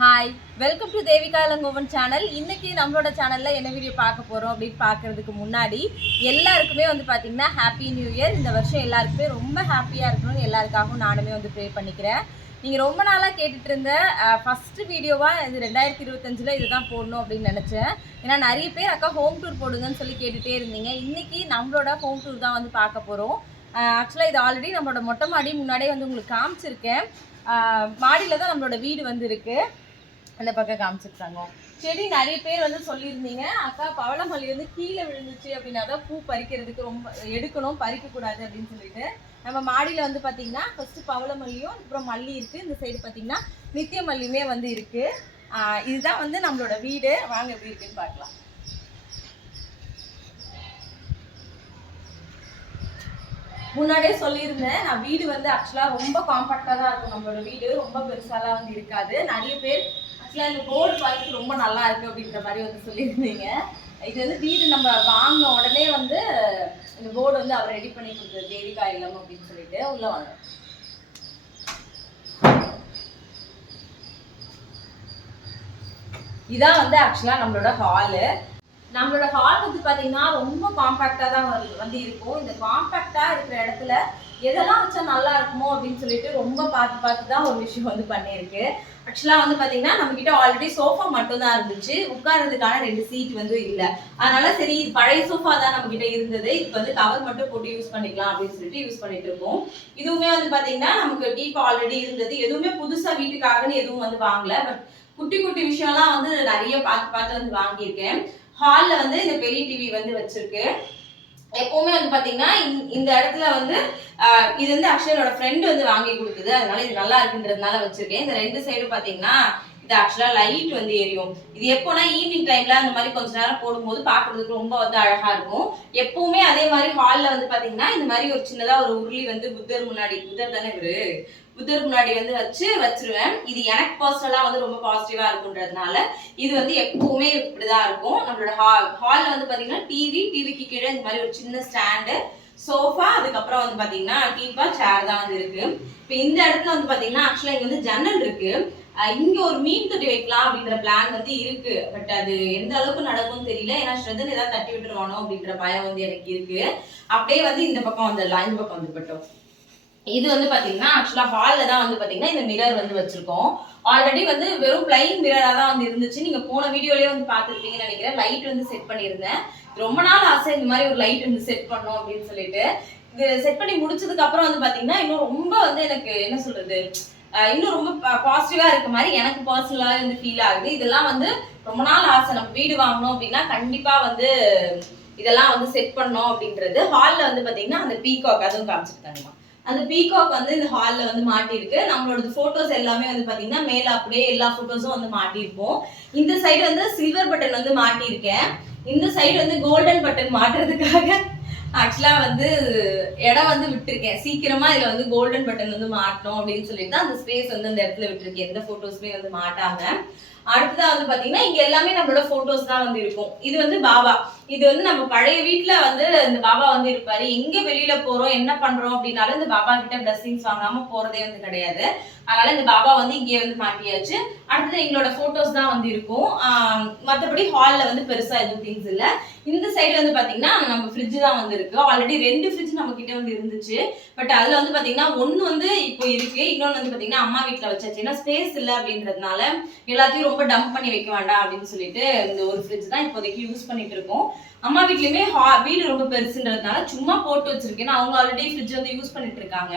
Hi, welcome to Devika Ilangovan channel. இன்றைக்கி நம்மளோட சேனலில் என்ன வீடியோ பார்க்க போகிறோம் அப்படின்னு பார்க்குறதுக்கு முன்னாடி எல்லாருக்குமே பார்த்தீங்கன்னா ஹாப்பி நியூ இயர். இந்த வருஷம் எல்லாருக்குமே ரொம்ப ஹாப்பியாக இருக்கணும்னு எல்லாருக்காகவும் நானுமே ப்ரே பண்ணிக்கிறேன். நீங்கள் ரொம்ப நாளாக கேட்டுட்டு இருந்த ஃபஸ்ட்டு வீடியோவாக இது 2025 இதுதான் போடணும் அப்படின்னு நினச்சேன். ஏன்னா நிறைய பேர் அக்கா ஹோம் டூர் போடுங்கன்னு சொல்லி கேட்டுகிட்டே இருந்தீங்க. இன்றைக்கி நம்மளோட ஹோம் டூர் தான் பார்க்க போகிறோம். ஆக்சுவலாக இது ஆல்ரெடி நம்மளோட மொட்டை மாடி முன்னாடியே உங்களுக்கு காமிச்சிருக்கேன். மாடியில் தான் நம்மளோட வீடு இருக்குது. அந்த பக்கம் காமிச்சிருக்காங்க. செடி நிறைய பேர் சொல்லியிருந்தீங்க, அக்கா பவளமல்லி கீழே விழுந்துச்சு அப்படின்னா தான் பூ பறிக்கிறதுக்கு ரொம்ப எடுக்கணும், பறிக்கக்கூடாது அப்படின்னு சொல்லிட்டு நம்ம மாடியில் பார்த்தீங்கன்னா ஃபஸ்ட்டு பவளமல்லியும் அப்புறம் மல்லி இருக்குது. இந்த சைடு பார்த்தீங்கன்னா நித்திய மல்லியுமே இருக்குது. இதுதான் நம்மளோட வீடு. வாங்க எப்படி இருக்குன்னு பார்க்கலாம். முன்னாடியே சொல்லியிருந்தேன், நான் வீடு ஆக்சுவலாக ரொம்ப காம்பாக்டாக தான் இருக்கும். நம்மளோட வீடு ரொம்ப பெருசாலாம் இருக்காது. நிறைய பேர் ஆக்சுவலாக இந்த போர்டு பார்த்து ரொம்ப நல்லா இருக்குது அப்படின்ற மாதிரி சொல்லியிருந்தீங்க. இது வீடு நம்ம வாங்கின உடனே இந்த போர்டு அவர் ரெடி பண்ணி கொடுத்தது தேவிகா இல்லம் அப்படின்னு சொல்லிட்டு. உள்ள வாங்க. இதான் ஆக்சுவலாக நம்மளோட ஹாலு. நம்மளோட ஹால் பார்த்தீங்கன்னா ரொம்ப காம்பாக்டாக தான் இருக்கும். இந்த காம்பாக்டாக இருக்கிற இடத்துல எதெல்லாம் வச்சா நல்லா இருக்குமோ அப்படின்னு சொல்லிட்டு ரொம்ப பார்த்து தான் ஒரு விஷயம் பண்ணியிருக்கு. ஆக்சுவலாக பார்த்தீங்கன்னா நம்மக்கிட்ட ஆல்ரெடி சோஃபா மட்டும் தான் இருந்துச்சு. உட்கார்றதுக்கான 2 சீட் இல்லை. அதனால சரி, இது பழைய சோஃபா தான் நம்மக்கிட்ட இருந்தது. இதுக்கு கவர் மட்டும் போட்டு யூஸ் பண்ணிக்கலாம் அப்படின்னு சொல்லிட்டு யூஸ் பண்ணிட்டு இருக்கோம். இதுவுமே பார்த்தீங்கன்னா நமக்கு டீப் ஆல்ரெடி இருந்தது. எதுவுமே புதுசாக வீட்டுக்காகன்னு எதுவும் வாங்கல. பட் குட்டி குட்டி விஷயம்லாம் நிறைய பார்த்து வாங்கியிருக்கேன். ஹாலில் இந்த பெரிய டிவி வச்சிருக்கு. எப்பவுமே பார்த்தீங்கன்னா இந்த இடத்துல இது ஆக்சுவலி என்னோட ஃப்ரெண்டு வாங்கி கொடுக்குது. அதனால இது நல்லா இருக்குன்றதுனால வச்சிருக்கேன். இந்த 2 சைடு பார்த்தீங்கன்னா இது ஆக்சுவலாக லைட் எரியும். இது எப்போனா ஈவினிங் டைம்ல அந்த மாதிரி கொஞ்ச நேரம் போடும்போது பார்க்கறதுக்கு ரொம்ப அழகா இருக்கும். எப்பவுமே அதே மாதிரி ஹாலில் பார்த்தீங்கன்னா இந்த மாதிரி ஒரு சின்னதாக ஒரு உருளி புத்தர் முன்னாடி, புத்தர் தானே புத்தர் முன்னாடி வச்சிருவேன். இது எனக்கு பர்சனலா ரொம்ப பாசிட்டிவா இருக்குன்றதுனால இது எப்பவுமே இப்படிதான் இருக்கும். நம்மளோட ஹால்ல பாத்தீங்கன்னா டிவிக்கு கீழே இந்த மாதிரி ஒரு சின்ன ஸ்டாண்டு, சோஃபா, அதுக்கப்புறம் பாத்தீங்கன்னா டீப்பா, சேர் தான் இருக்கு. இப்ப இந்த இடத்துல பாத்தீங்கன்னா ஆக்சுவலா இங்க ஜன்னல் இருக்கு. இங்க ஒரு மீன் தொட்டி வைக்கலாம் அப்படின்ற பிளான் இருக்கு. பட் அது எந்த அளவுக்கு நடக்கும்னு தெரியல. ஏன்னா ஸ்ரதன் ஏதாவது தட்டி விட்டுருவானோ அப்படின்ற பயம் எனக்கு இருக்கு. அப்படியே இந்த பக்கம் வந்துடலாம். இந்த பக்கம் வந்துட்டோம். இது பாத்தீங்கன்னா ஆக்சுவலா ஹால்ல தான் பாத்தீங்கன்னா இந்த மிரர் வச்சிருக்கோம். ஆல்ரெடி வெறும் பிளைன் மிரரா தான் இருந்துச்சு. நீங்க போன வீடியோலயே பாத்துருப்பீங்கன்னு நினைக்கிறேன். லைட் செட் பண்ணியிருந்தேன். ரொம்ப நாள் ஆசை இந்த மாதிரி ஒரு லைட் செட் பண்ணோம் அப்படின்னு சொல்லிட்டு. இது செட் பண்ணி முடிச்சதுக்கு அப்புறம் பாத்தீங்கன்னா இன்னும் ரொம்ப எனக்கு என்ன சொல்றது, இன்னும் ரொம்ப பாசிட்டிவா இருக்க மாதிரி எனக்கு பர்சனலா ஃபீல் ஆகுது. இதெல்லாம் ரொம்ப நாள் ஆசை. நம்ம வீடு வாங்கணும் அப்படின்னா கண்டிப்பா இதெல்லாம் செட் பண்ணோம் அப்படின்றது. ஹால்ல பாத்தீங்கன்னா அந்த பீகாக் அதுவும் காமிச்சிருக்காங்க. அந்த பீகாக் இந்த ஹால்ல மாட்டிருக்கு. நம்மளோட போட்டோஸ் எல்லாமே பாத்தீங்கன்னா மேல அப்படியே எல்லா போட்டோஸும் மாட்டிருப்போம். இந்த சைடு சில்வர் பட்டன் மாட்டியிருக்கேன். இந்த சைடு கோல்டன் பட்டன் மாட்டுறதுக்காக ஆக்சுவலா இடம் விட்டுருக்கேன். சீக்கிரமா இதுல கோல்டன் பட்டன் மாட்டணும் அப்படின்னு சொல்லிட்டு தான் அந்த ஸ்பேஸ் அந்த இடத்துல விட்டுருக்கேன். எந்த போட்டோஸுமே மாட்டாங்க. அடுத்ததா பாத்தீங்கன்னா இங்க எல்லாமே நம்மளோட போட்டோஸ் தான் இருக்கும். இது பாபா. இது நம்ம பழைய வீட்டுல இந்த பாபா இருப்பாரு. எங்க வெளியில போறோம் என்ன பண்றோம் அப்படின்னாலும் இந்த பாபா கிட்ட பிளஸிங்ஸ் வாங்காம போறதே கிடையாது. அதனால இந்த பாபா இங்கே மாட்டியாச்சு. அடுத்தது எங்களோட போட்டோஸ் தான் இருக்கும். மற்றபடி ஹால்ல பெருசா எதுவும் திங்ஸ் இல்ல. இந்த சைடு பாத்தீங்கன்னா நம்ம ஃப்ரிட்ஜ் தான் இருக்கு. ஆல்ரெடி 2 ஃப்ரிட்ஜ் நம்ம கிட்ட இருந்துச்சு. பட் அதுல பாத்தீங்கன்னா ஒன்னு இப்போ இருக்கு. இன்னொன்னு பாத்தீங்கன்னா அம்மா வீட்டுல வச்சாச்சு. ஏன்னா ஸ்பேஸ் இல்ல அப்படின்றதுனால எல்லாத்தையும் ரொம்ப டம்ப் பண்ணி வைக்க வேண்டாம் அப்படின்னு சொல்லிட்டு இந்த ஒரு ஃப்ரிட்ஜ் தான் இப்போதைக்கு யூஸ் பண்ணிட்டு இருக்கோம். அம்மா வீட்லயுமே வீடு ரொம்ப பெருசுன்றதுனால சும்மா போட்டு வச்சிருக்கேன். அவங்க ஆல்ரெடி ஃப்ரிட்ஜ் யூஸ் பண்ணிட்டு இருக்காங்க.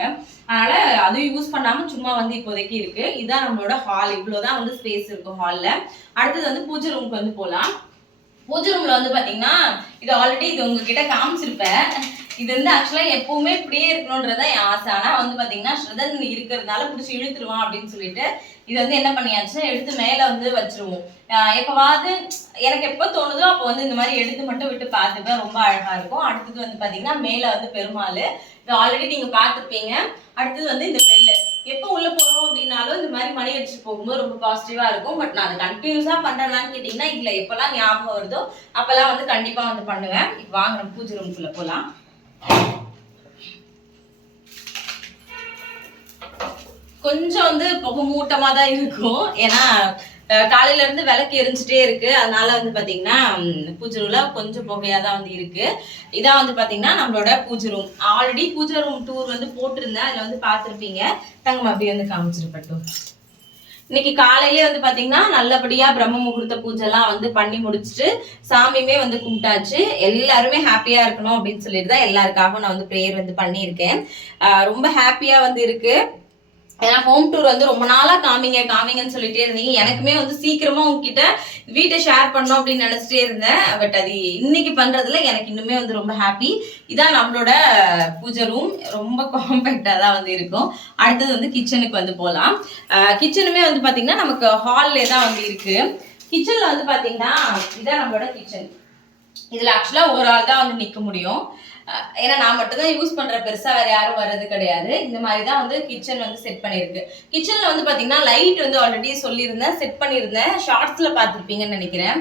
அதனால அதுவும் யூஸ் பண்ணாம சும்மா இப்போதைக்கு இருக்கு. இதுதான் நம்மளோட ஹால். இவ்வளவுதான் ஸ்பேஸ் இருக்கும் ஹால்ல. அடுத்தது பூஜை ரூமுக்கு போலாம். பூஜை ரூம்ல பாத்தீங்கன்னா இது ஆல்ரெடி இது உங்ககிட்ட காமிச்சிருப்பேன். இது ஆக்சுவலா எப்பவுமே இப்படியே இருக்கணும்ன்றத என் ஆசை. ஆனா பாத்தீங்கன்னா ஸ்ரதன் இருக்கிறதுனால பிடிச்சி இழுத்துருவான் அப்படின்னு சொல்லிட்டு இது என்ன பண்ணியாச்சுன்னா எடுத்து மேல வச்சிருவோம். எப்பவாவது எனக்கு எப்ப தோணுதோ அப்போ இந்த மாதிரி எடுத்து மட்டும் விட்டு பார்த்துப்பேன். ரொம்ப அழகா இருக்கும். அடுத்தது பாத்தீங்கன்னா மேல பெருமாள். இது ஆல்ரெடி நீங்க பார்த்துருப்பீங்க. அடுத்தது இந்த பெல்லு. எப்போ உள்ள போறோம் அப்படின்னாலும் இந்த மாதிரி மணி அடிச்சுட்டு போகும்போது ரொம்ப பாசிட்டிவா இருக்கும். பட் நான் அதை கண்டினியூஸா பண்றேன்னான்னு கேட்டீங்கன்னா இல்ல, எப்பெல்லாம் ஞாபகம் வருதோ அப்பெல்லாம் கண்டிப்பா பண்ணுவேன். இப்போ வாங்க பூஜை ரூம்குள்ள போலாம். கொஞ்சம் புகை மூட்டமா தான் இருக்கும். ஏன்னா காலையில இருந்து விளக்கு எரிஞ்சிட்டே இருக்கு. அதனால வந்து பாத்தீங்கன்னா பூஜை ரூம்ல கொஞ்சம் புகையா தான் வந்து இருக்கு. இதான் வந்து பாத்தீங்கன்னா நம்மளோட பூஜை ரூம். ஆல்ரெடி பூஜை ரூம் டூர் வந்து போட்டிருந்தேன், அதுல வந்து பாத்திருப்பீங்க. தங்கம் அப்படியே வந்து காமிச்சிருப்பட்டும். இன்னைக்கு காலையிலே வந்து பாத்தீங்கன்னா நல்லபடியா பிரம்ம முகூர்த்த பூஜை எல்லாம் வந்து பண்ணி முடிச்சுட்டு சாமியுமே வந்து கும்பிட்டாச்சு. எல்லாருமே ஹாப்பியா இருக்கணும் அப்படின்னு சொல்லிட்டு தான் எல்லாருக்காகவும் நான் வந்து ப்ரேயர் வந்து பண்ணியிருக்கேன். ரொம்ப ஹாப்பியா வந்து இருக்கு. ஏன்னா ஹோம் டூர் வந்து ரொம்ப நாளா காமிங்கன்னு சொல்லிட்டே இருந்தீங்க. எனக்குமே வந்து சீக்கிரமா உங்ககிட்ட வீட்டை ஷேர் பண்ணோம் அப்படின்னு நினைச்சிட்டே இருந்தேன். பட் அது இன்னைக்கு பண்றதுல எனக்கு இன்னுமே வந்து ரொம்ப ஹாப்பி. இதான் நம்மளோட பூஜை ரூம். ரொம்ப காம்பேக்டா தான் வந்து இருக்கும். அடுத்தது வந்து கிச்சனுக்கு வந்து போகலாம். கிச்சனுமே வந்து பாத்தீங்கன்னா நமக்கு ஹால்லே தான் வந்து இருக்கு. கிச்சன்ல வந்து பாத்தீங்கன்னா இதான் நம்மளோட கிச்சன். இதுல ஆக்சுவலா ஒரு ஆள் தான் வந்து நிக்க முடியும். ஏன்னா நான் மட்டும் தான் யூஸ் பண்ற, பெருசா வேற யாரும் வர்றது கிடையாது. இந்த மாதிரி தான் வந்து கிச்சன் வந்து செட் பண்ணிருக்கு. கிச்சன்ல வந்து பாத்தீங்கன்னா லைட் வந்து ஆல்ரெடி சொல்லியிருந்தேன், செட் பண்ணியிருந்தேன். ஷார்ட்ஸ்ல பாத்திருப்பீங்கன்னு நினைக்கிறேன்.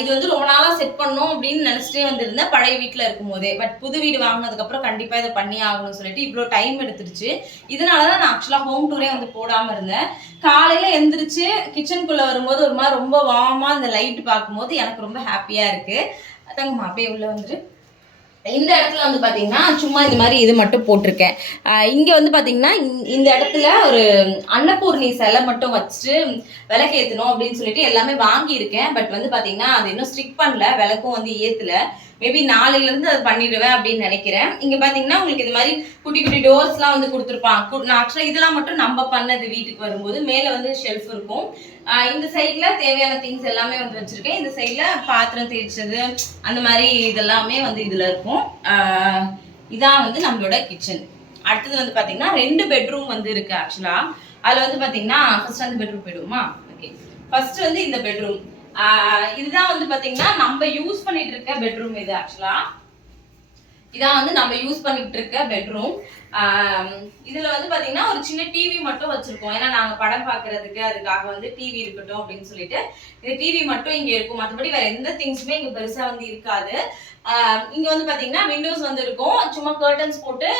இது வந்து ரொம்ப நாளா செட் பண்ணணும் அப்படின்னு நினைச்சிட்டே வந்திருந்தேன் பழைய வீட்டுல இருக்கும் போதே. பட் புது வீடு வாங்கினதுக்கு அப்புறம் கண்டிப்பா இதை பண்ணி ஆகணும்னு சொல்லிட்டு இவ்வளவு டைம் எடுத்துருச்சு. இதனாலதான் நான் ஆக்சுவலா ஹோம் டூரே வந்து போடாம இருந்தேன். காலையில எந்திரிச்சு கிச்சனுக்குள்ள வரும்போது ஒரு மாதிரி ரொம்ப வார்மா இந்த லைட் பார்க்கும்போது எனக்கு ரொம்ப ஹாப்பியா இருக்கு. தங்கம்மா அப்படியே உள்ள வந்துட்டு இந்த இடத்துல வந்து பாத்தீங்கன்னா சும்மா இந்த மாதிரி இது மட்டும் போட்டிருக்கேன். இங்க வந்து பாத்தீங்கன்னா இந்த இடத்துல ஒரு அன்னபூர்ணி சிலை மட்டும் வச்சுட்டு விளக்கு ஏத்தணும் அப்படின்னு சொல்லிட்டு எல்லாமே வாங்கியிருக்கேன். பட் வந்து பாத்தீங்கன்னா அது இன்னும் ஸ்டிக் பண்ணல, விளக்கும் வந்து ஏத்துல. மேபி நாளையில இருந்து அது பண்ணிடுவேன் அப்படின்னு நினைக்கிறேன். இங்க பாத்தீங்கன்னா உங்களுக்கு இது மாதிரி குட்டி குட்டி டோர்ஸ் எல்லாம் வந்து கொடுத்துருப்பாங்க. நான் ஆக்சுவலா இதெல்லாம் மட்டும் நம்ம பண்ணது. வீட்டுக்கு வரும்போது மேல வந்து ஷெல்ஃப் இருக்கும். இந்த சைட்ல தேவையான திங்ஸ் எல்லாமே வந்து வச்சிருக்கேன். இந்த சைட்ல பாத்திரம் தேய்ச்சது அந்த மாதிரி இதெல்லாமே வந்து இதுல இருக்கும். இதான் வந்து நம்மளோட கிச்சன். அடுத்தது வந்து பாத்தீங்கன்னா 2 பெட்ரூம் வந்து இருக்கு ஆக்சுவலா. அதுல வந்து பாத்தீங்கன்னா ஃபர்ஸ்ட் அந்த பெட்ரூம் போயிடுவோமா? ஓகே, ஃபர்ஸ்ட் வந்து இந்த பெட்ரூம். இதுதான் வந்து பாத்தீங்கன்னா நம்ம யூஸ் பண்ணிட்டு இருக்க பெட்ரூம். இது ஆக்சுவலா இதான் வந்து நம்ம யூஸ் பண்ணிட்டு இருக்க பெட்ரூம். இதுல வந்து பாத்தீங்கன்னா ஒரு சின்ன டிவி மட்டும் வச்சிருக்கோம். ஏன்னா நாங்க படம் பாக்குறதுக்கு அதுக்காக வந்து டிவி இருக்கட்டும் அப்படின்னு சொல்லிட்டு இந்த டிவி மட்டும் இங்க இருக்கும். மற்றபடி வேற எந்த திங்ஸுமே இங்க பெருசா வந்து இருக்காது. இங்க வந்து பாத்தீங்கன்னா விண்டோஸ் வந்து இருக்கும். சும்மா கர்டன்ஸ் போட்டு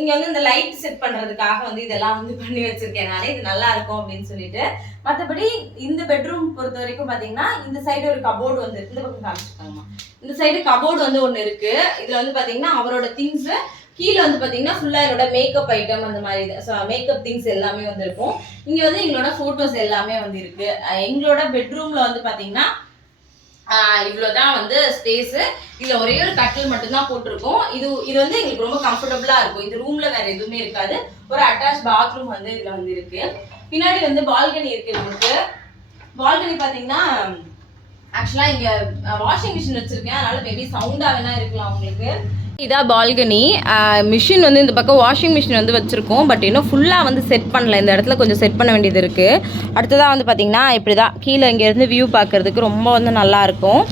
இங்க வந்து இந்த லைட் செட் பண்றதுக்காக வந்து இதெல்லாம் வந்து பண்ணி வச்சிருக்கேன் நானே. இது நல்லா இருக்கும் அப்படின்னு சொல்லிட்டு. மற்றபடி இந்த பெட்ரூம் பொறுத்த வரைக்கும் பாத்தீங்கன்னா இந்த சைடு ஒரு கபோர்டு வந்து இந்த பக்கம் காமிச்சிருக்காங்கம்மா. இந்த சைடு கபோர்டு வந்து ஒண்ணு இருக்கு. இதுல வந்து பாத்தீங்கன்னா அவரோட திங்ஸ், கீழே வந்து பாத்தீங்கன்னா ஃபுல்லா என்னோட மேக்கப் ஐட்டம் அந்த மாதிரி மேக்கப் திங்ஸ் எல்லாமே வந்து இருக்கும். இங்க வந்து எங்களோட போட்டோஸ் எல்லாமே வந்து இருக்கு. எங்களோட பெட்ரூம்ல வந்து பாத்தீங்கன்னா இவ்வளவுதான் வந்து ஸ்பேஸ். இதுல ஒரே ஒரு கட்டில் மட்டும் தான் போட்டிருக்கோம். இது வந்து எங்களுக்கு ரொம்ப கம்ஃபர்டபுளா இருக்கும். இந்த ரூம்ல வேற எதுவுமே இருக்காது. ஒரு அட்டாச் பாத்ரூம் வந்து இதுல வந்து இருக்கு. பின்னாடி வந்து பால்கனி இருக்கு. நமக்கு பால்கனி பாத்தீங்கன்னா ஆக்சுவலா இங்க வாஷிங் மிஷின் வச்சிருக்கேன், அதனால மேபி சவுண்டா வேணா இருக்கலாம் உங்களுக்கு. இதான் பால்கனி. மிஷின் வந்து இந்த பக்கம் வாஷிங் மிஷின் வந்து வச்சுருக்கோம். பட் இன்னும் ஃபுல்லாக வந்து செட் பண்ணல. இந்த இடத்துல கொஞ்சம் செட் பண்ண வேண்டியது இருக்குது. அடுத்ததாக வந்து பார்த்திங்கன்னா இப்படி தான் கீழே இங்கேருந்து வியூ பார்க்குறதுக்கு ரொம்ப வந்து நல்லாயிருக்கும்.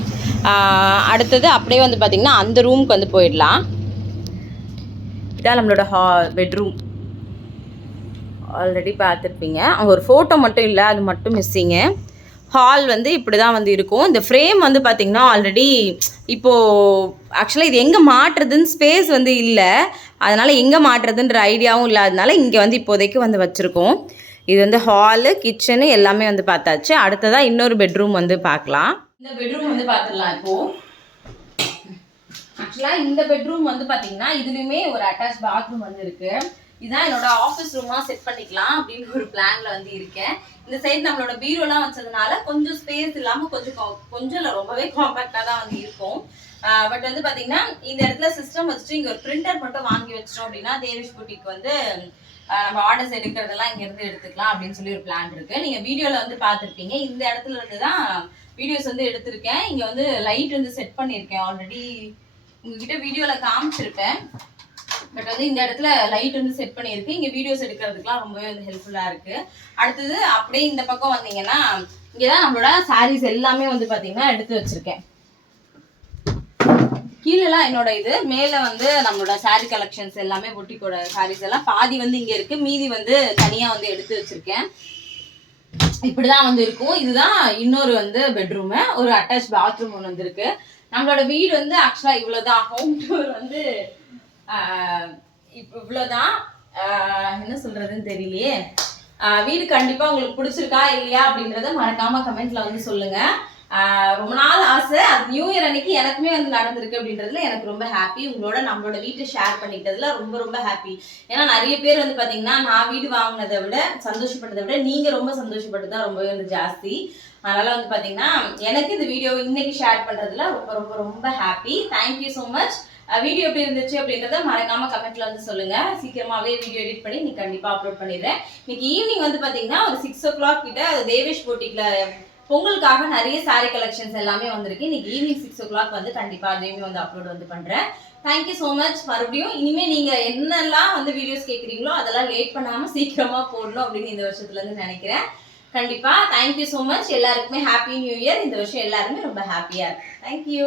அடுத்தது அப்படியே வந்து பார்த்திங்கன்னா அந்த ரூமுக்கு வந்து போயிடலாம். இதான் நம்மளோட பெட்ரூம். ஆல்ரெடி பார்த்துருப்பீங்க. அங்கே ஒரு ஃபோட்டோ மட்டும் இல்லை, அது மட்டும் மிஸ்ஸிங்கு. ஹால் வந்து இப்படி தான் வந்து இருக்கும். இந்த ஃப்ரேம் வந்து பார்த்திங்கன்னா ஆல்ரெடி இப்போது ஆக்சுவலாக இது எங்கே மாட்டுறதுன்னு ஸ்பேஸ் வந்து இல்லை. அதனால் எங்கே மாட்டுறதுன்ற ஐடியாவும் இல்லாததுனால இங்கே வந்து இப்போதைக்கு வந்து வச்சுருக்கோம். இது வந்து ஹாலு, கிச்சனு எல்லாமே வந்து பார்த்தாச்சு. அடுத்ததாக இன்னொரு பெட்ரூம் வந்து பார்க்கலாம். இந்த பெட்ரூம் வந்து பார்த்துடலாம் இப்போது. ஆக்சுவலாக இந்த பெட்ரூம் வந்து பார்த்திங்கன்னா இதுலேயுமே ஒரு அட்டாச் பாத்ரூம் வந்து இருக்குது. இதுதான் என்னோட ஆஃபீஸ் ரூமாக செட் பண்ணிக்கலாம் அப்படின்னு ஒரு பிளானில் வந்து இருக்கேன். இந்த சைடு நம்மளோட பீரோலாம் வச்சதுனால கொஞ்சம் ஸ்பேஸ் இல்லாமல் கொஞ்சம் இல்லை ரொம்பவே காம்பேக்டாக தான் வந்து இருக்கும். பட் வந்து பார்த்தீங்கன்னா இந்த இடத்துல சிஸ்டம் வச்சுட்டு இங்கே ஒரு பிரிண்டர் மட்டும் வாங்கி வச்சிட்டோம் அப்படின்னா தேவிஷ் புட்டிக்கு வந்து நம்ம ஆர்டர்ஸ் எடுக்கிறதெல்லாம் இங்கேருந்து எடுத்துக்கலாம் அப்படின்னு சொல்லி ஒரு பிளான் இருக்குது. நீங்கள் வீடியோவில் வந்து பார்த்துருப்பீங்க. இந்த இடத்துல இருந்து தான் வீடியோஸ் வந்து எடுத்திருக்கேன். இங்கே வந்து லைட் வந்து செட் பண்ணியிருக்கேன். ஆல்ரெடி உங்ககிட்ட வீடியோவில் காமிச்சிருப்பேன். பட் வந்து இந்த இடத்துல லைட் வந்து செட் பண்ணியிருக்கு. இங்கே வீடியோஸ் எடுக்கிறதுக்குலாம் ரொம்பவே வந்து ஹெல்ப்ஃபுல்லாக இருக்குது. அடுத்தது அப்படியே இந்த பக்கம் வந்தீங்கன்னா இங்கே தான் நம்மளோட சாரீஸ் எல்லாமே வந்து பார்த்தீங்கன்னா எடுத்து வச்சுருக்கேன். கீழெல்லாம் என்னோட இது, மேலே வந்து நம்மளோட சாரீ கலெக்ஷன்ஸ் எல்லாமே பொட்டிக்கோட சாரீஸ் எல்லாம் பாதி வந்து இங்கே இருக்குது, மீதி வந்து தனியாக வந்து எடுத்து வச்சுருக்கேன். இப்படிதான் வந்து இருக்கும். இதுதான் இன்னொரு வந்து பெட்ரூமு. ஒரு அட்டாச் பாத்ரூம் ஒன்று வந்துருக்கு. நம்மளோட வீடு வந்து ஆக்சுவலாக இவ்வளோதான். ஹோம் டூர் வந்து இவ்வளோதான். என்ன சொல்றதுன்னு தெரியலையே. வீடு கண்டிப்பா உங்களுக்கு பிடிச்சிருக்கா இல்லையா அப்படின்றத மறக்காம கமெண்ட்ல வந்து சொல்லுங்க. ரொம்ப நாள் ஆசை, அது நியூ இயர் அன்னைக்கு எனக்குமே வந்து நடந்திருக்கு அப்படின்றதுல எனக்கு ரொம்ப ஹாப்பி. உங்களோட நம்மளோட வீட்டை ஷேர் பண்ணிக்கிட்டதுல ரொம்ப ரொம்ப ஹாப்பி. ஏன்னா நிறைய பேர் வந்து பாத்தீங்கன்னா நான் வீடு வாங்கினதை விட சந்தோஷப்பட்டதை விட நீங்க ரொம்ப சந்தோஷப்பட்டு தான் ரொம்பவே வந்து ஜாஸ்தி. அதனால வந்து பாத்தீங்கன்னா எனக்கு இந்த வீடியோ இன்னைக்கு ஷேர் பண்றதுல ரொம்ப ரொம்ப ரொம்ப happy. Thank you so much. Video எப்படி இருந்துச்சு அப்படின்றத மறக்காம கமெண்ட்ல வந்து சொல்லுங்க. சீக்கிரமாவே வீடியோ எடிட் பண்ணி நீ கண்டிப்பா அப்லோட் பண்ணிடுறேன். இன்னைக்கு ஈவினிங் வந்து பாத்தீங்கன்னா ஒரு 6 o'clock கிட்ட தேவேஷ் போட்டிக்ல பொங்கலுக்காக நிறைய சாரி கலெக்ஷன்ஸ் எல்லாமே வந்திருக்கு. இன்னைக்கு ஈவினிங் 6 o'clock வந்து கண்டிப்பா அதையுமே வந்து அப்லோட் வந்து பண்றேன். Thank you so much. மறுபடியும் இனிமே நீங்க என்னெல்லாம் வந்து வீடியோஸ் கேட்குறீங்களோ அதெல்லாம் லேட் பண்ணாம சீக்கிரமா போடணும் அப்படின்னு இந்த வருஷத்துல இருந்து நினைக்கிறேன். கண்டிப்பா தேங்க்யூ ஸோ மச். எல்லாருக்குமே ஹாப்பி நியூ இயர். இந்த வருஷம் எல்லாருமே ரொம்ப ஹாப்பியா இருக்கு. தேங்க்யூ.